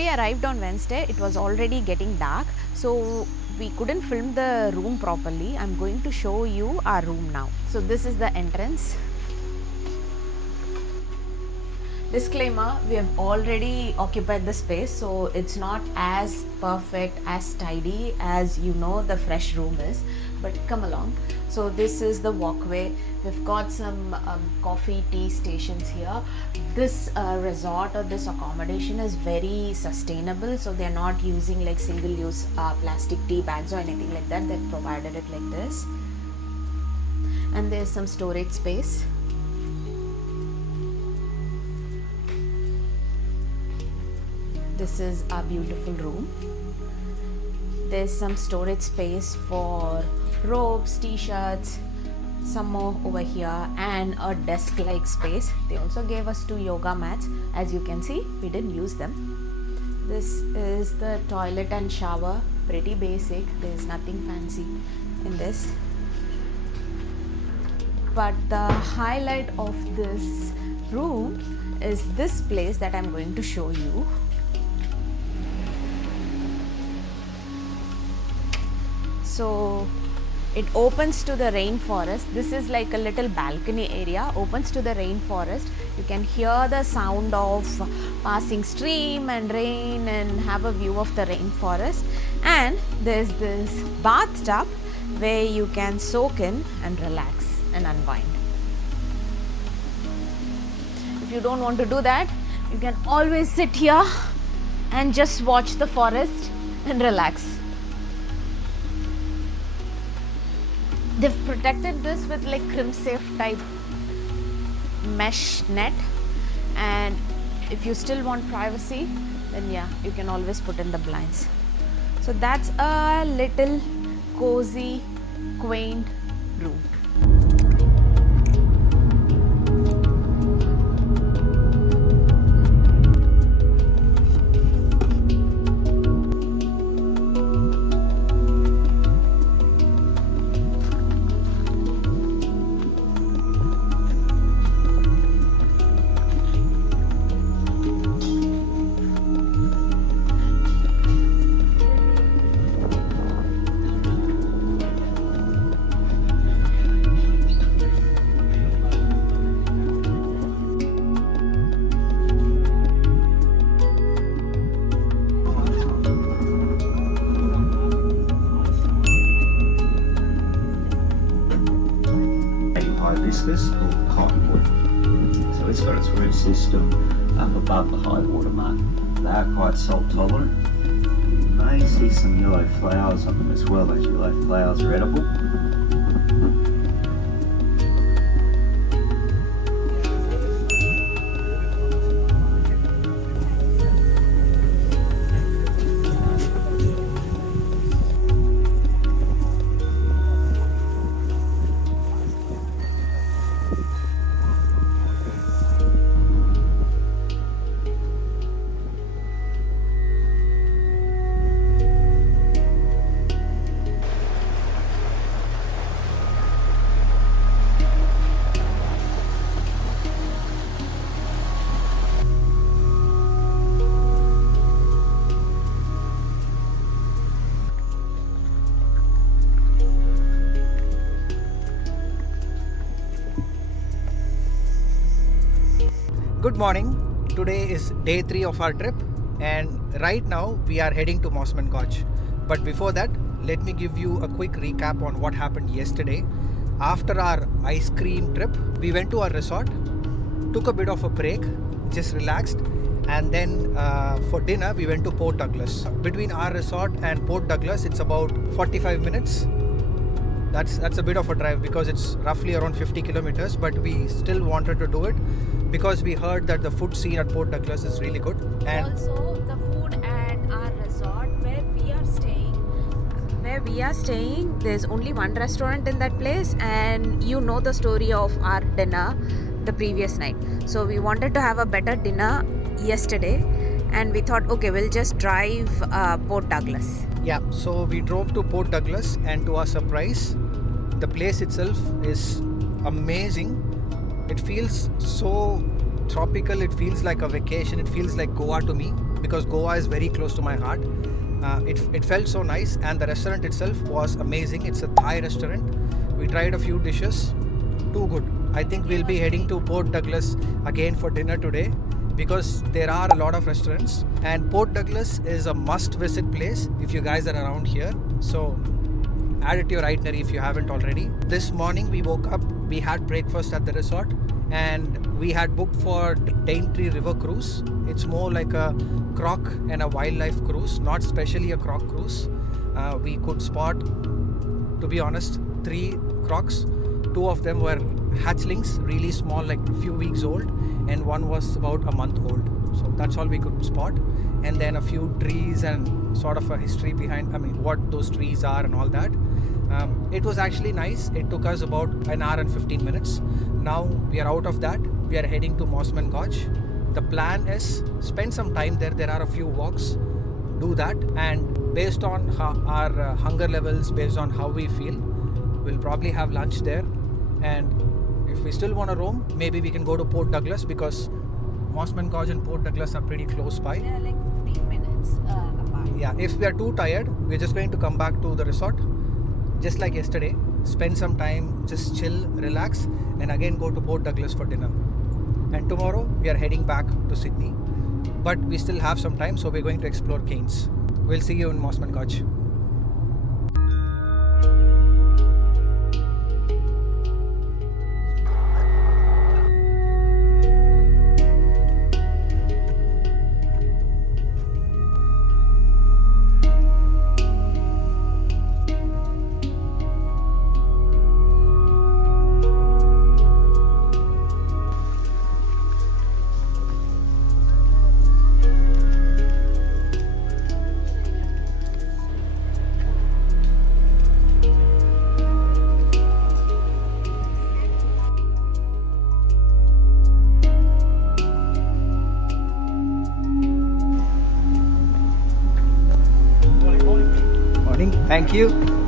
we arrived on Wednesday, it was already getting dark, so we couldn't film the room properly. I'm going to show you our room now. So this is the entrance. Disclaimer, we have already occupied the space, so it's not as perfect, as tidy as you know the fresh room is, but come along. So this is the walkway. We've got some coffee, tea stations here. This resort or this accommodation is very sustainable, so they're not using like single-use plastic tea bags or anything like that. They've provided it like this. And there's some storage space. This is our beautiful room. There's some storage space for robes, t-shirts, some more over here, and a desk-like space. They also gave us 2 yoga mats. As you can see, we didn't use them. This is the toilet and shower. Pretty basic. There's nothing fancy in this. But the highlight of this room is this place that I'm going to show you. So it opens to the rainforest. This is like a little balcony area, opens to the rainforest. You can hear the sound of passing stream and rain and have a view of the rainforest. And there's this bathtub where you can soak in and relax and unwind. If you don't want to do that, you can always sit here and just watch the forest and relax. They've protected this with like crim-safe type mesh net, and if you still want privacy, then yeah, you can always put in the blinds. So that's a little cozy, quaint room. Hibiscus or cottonwood. So it's got its root system up above the high water mark. They are quite salt tolerant. You may see some yellow flowers on them as well. Those yellow flowers are edible. Good morning. Today is day 3 of our trip, and right now we are heading to Mossman Gorge. But before that, let me give you a quick recap on what happened yesterday. After our ice cream trip, we went to our resort, took a bit of a break, just relaxed, and then for dinner we went to Port Douglas. Between our resort and Port Douglas, it's about 45 minutes. That's a bit of a drive because it's roughly around 50 kilometers, but we still wanted to do it because we heard that the food scene at Port Douglas is really good. And also the food at our resort where we are staying, there's only one restaurant in that place, and you know the story of our dinner the previous night. So we wanted to have a better dinner yesterday, and we thought, okay, we'll just drive Port Douglas. yeah, so we drove to Port Douglas, and to our surprise, the place itself is amazing. It feels so tropical. It feels like a vacation. It feels like Goa to me. because Goa is very close to my heart. It felt so nice, and the restaurant itself was amazing. It's a Thai restaurant. We tried a few dishes, too good. I think we'll be heading to Port Douglas again for dinner today because there are a lot of restaurants, and Port Douglas is a must visit place if you guys are around here. So add it to your itinerary if you haven't already. This morning we woke up, we had breakfast at the resort, and we had booked for Daintree River cruise. It's more like a croc and a wildlife cruise, not specially a croc cruise. We could spot, to be honest, 3 crocs. 2 of them were hatchlings, really small, like a few weeks old, and 1 was about a month old. So that's all we could spot. And then a few trees and sort of a history behind, what those trees are and all that. It was actually nice. It took us about an hour and 15 minutes. Now we are out of that. We are heading to Mossman Gorge. The plan is spend some time there. There are a few walks. Do that, and based on our hunger levels, based on how we feel, we'll probably have lunch there. And if we still want to roam, maybe we can go to Port Douglas because Mossman Gorge and Port Douglas are pretty close by. They're like 15 minutes apart. Yeah, if we are too tired, we're just going to come back to the resort, just like yesterday, spend some time, just chill, relax, and again go to Port Douglas for dinner. And tomorrow we are heading back to Sydney, but we still have some time, so we're going to explore Cairns. We'll see you in Mossman Gorge. Thank you.